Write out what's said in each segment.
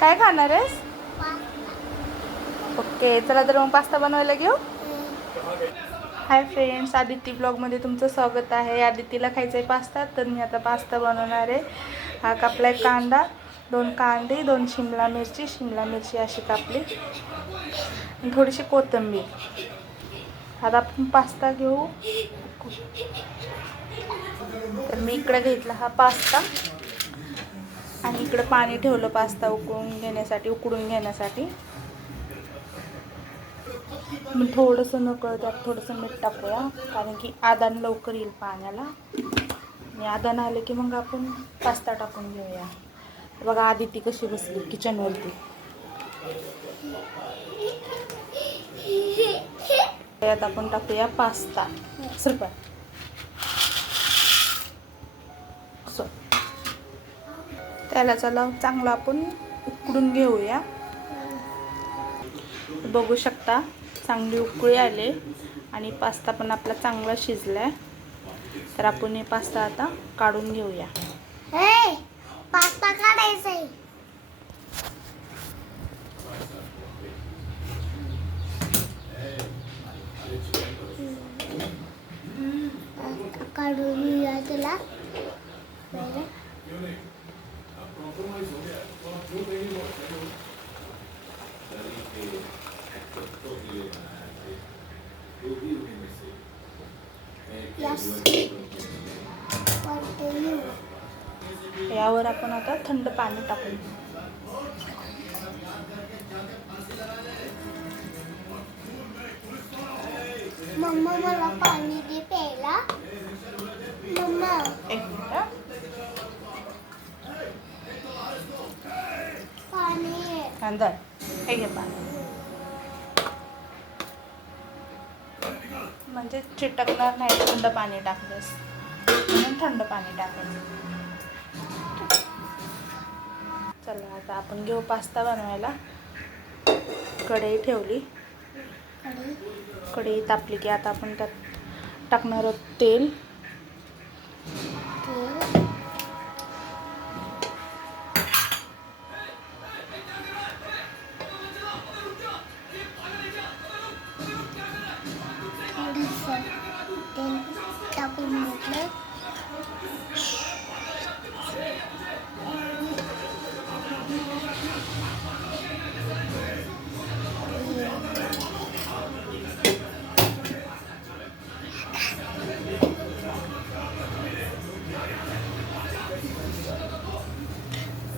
काय खाणार आहेस? ओके, चला तर मग पास्ता बनवायला घेऊ. हाय फ्रेंड्स, आदिती ब्लॉगमध्ये तुमचं स्वागत आहे. आदितीला खायचा आहे पास्ता, तर मी आता पास्ता बनवणार आहे. हा कापला आहे कांदा, 2 कांदे, 2 शिमला मिरची अशी कापली, थोडीशी कोथिंबीर. आता आपण पास्ता घेऊ. तर मी इकडे घेतला हा पास्ता आणि इकडे पाणी ठेवलं पास्ता उकळून घेण्यासाठी. मग थोडंसं त्यात थोडंसं मीठ टाकूया, कारण की आदान लवकर येईल पाण्याला. आणि आदान आले की मग आपण पास्ता टाकून घेऊया. बघा आदिती कशी बसली किचनवरती. यात आपण टाकूया पास्ता. त्याला चला चांगलं आपण उकडून घेऊया. बघू शकता चांगली उकळी आले आणि पास्ता पण आपला चांगला शिजलाय. तर आपण हे पास्ता आता काढून घेऊया. पास्ता काढायचा आहे. काढून घेऊया तुला. यावर आपण आता थंड पाणी टाकू. मम्मा मला पाणी दे प्यायला. मम्मा एक मिनिट. पाणी अंदर हे घे पाणी. म्हणजे चिटकणार नाही थंड पाणी टाकलेस म्हणून थंड पाणी टाकायचं. चला आता आपण घेऊ पास्ता बनवायला. कढई ठेवली. कढई तापली की आता आपण त्यात टाकणार आहोत तेल. तेल टाकून घेतलं.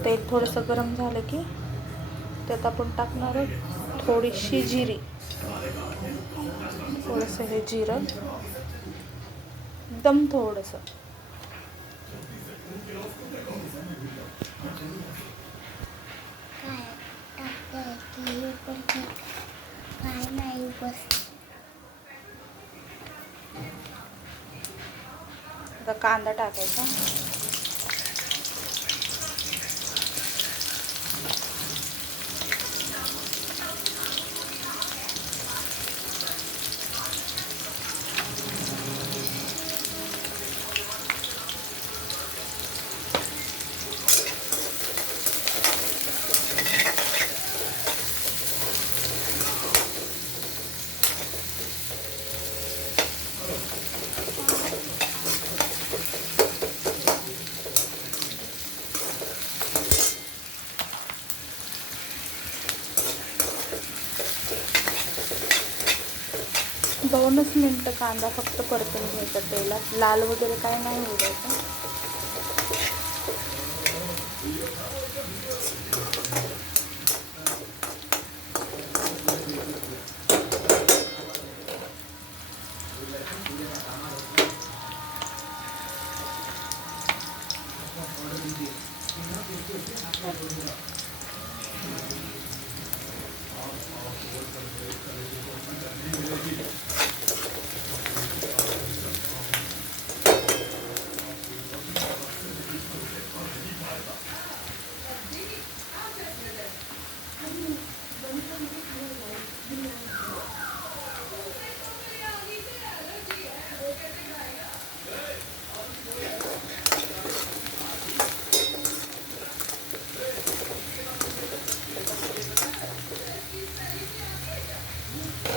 तेल थोडंसं गरम झालं की त्यात आपण टाकणार आहोत थोडीशी जिरी. थोडंसं हे जिरं एकदम थोडंसं. आता कांदा टाकायचा. दोनच मिनटं कांदा फक्त परतून घ्यायचा तेलात. लाल वगैरे काय नाही होऊ द्यायचं.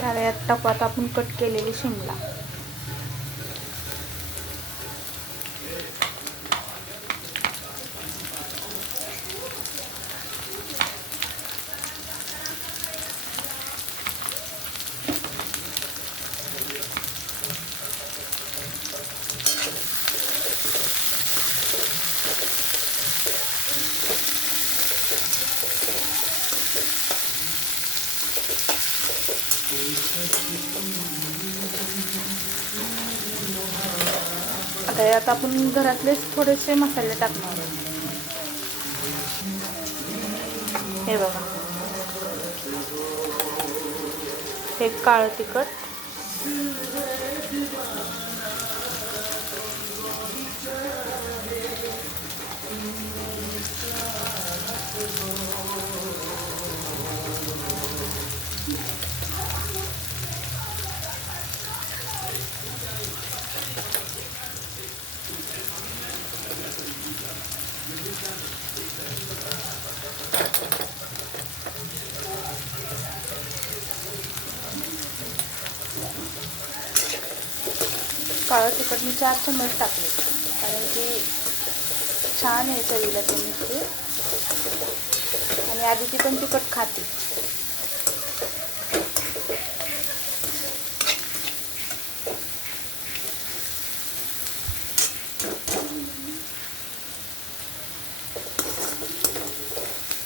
तर यात टाकू आता आपण कट केलेली शिमला. आता यात आपण घरातलेच थोडेसे मसाले टाकणार आहोत. हे बघा, हे काळं तिखट, काळं तिखट मी 4 चम्मच टाकले कारण की छान आहे चवीला ते मिरची आणि आधी ती पण तिखट खाते.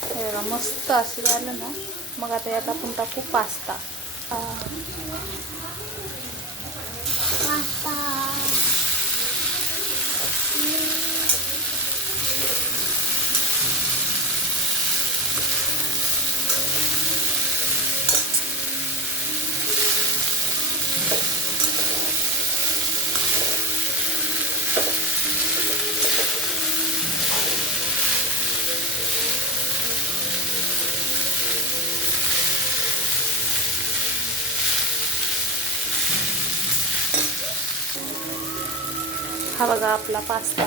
हे बघा मस्त असं झालं ना, मग आता यात आपण टाकू पास्ता. हा बघा आपला पास्ता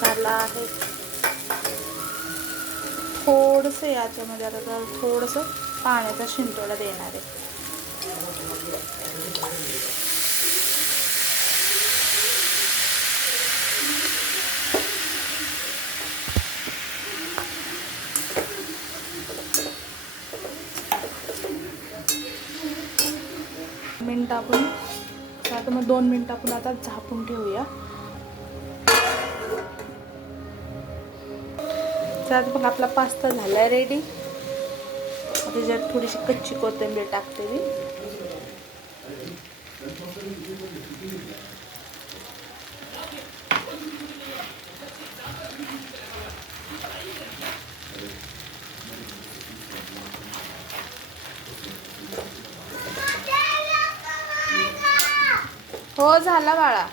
झाला आहे. थोडंसं याच्यामध्ये आता थोडंसं पाण्याचा शिंतोडा देणार आहे. मिनटं आपण आता मग 2 मिनटं आपण आता झाकून ठेवूया. तर मग आपला पास्ता झाला रेडी. त्याच्यात थोडीशी कच्ची कोथिंबीर टाकते मी. हो झाला बाळा.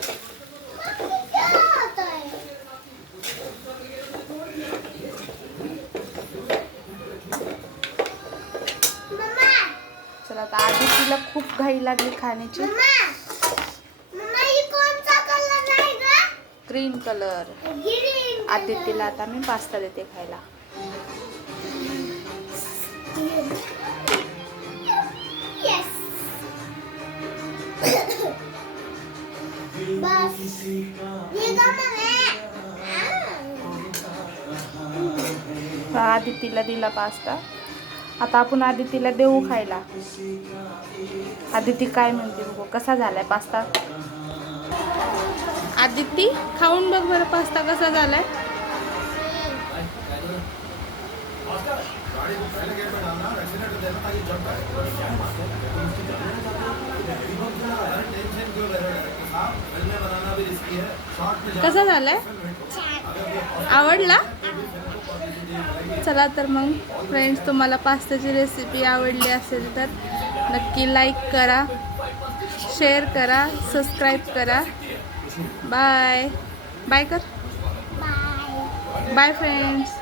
चला आता आधी तिला खूप घाई लागली खाण्याची. Green colour. आधी तिला आता मी पास्ता देते खायला. आदितीला दिला पास्ता. आता आपण आदितीला देऊ खायला. आदिती काय म्हणते बघू, कसा झालाय पास्ता. आदिती खाऊन बघ बरं पास्ता कसा झालाय. कसा झालाय, आवडला. चला तर मग फ्रेंड्स, तुम्हाला पास्त्याची रेसिपी आवडली असेल तर नक्की लाईक करा, शेअर करा, सबस्क्राईब करा. बाय बाय कर. Bye friends.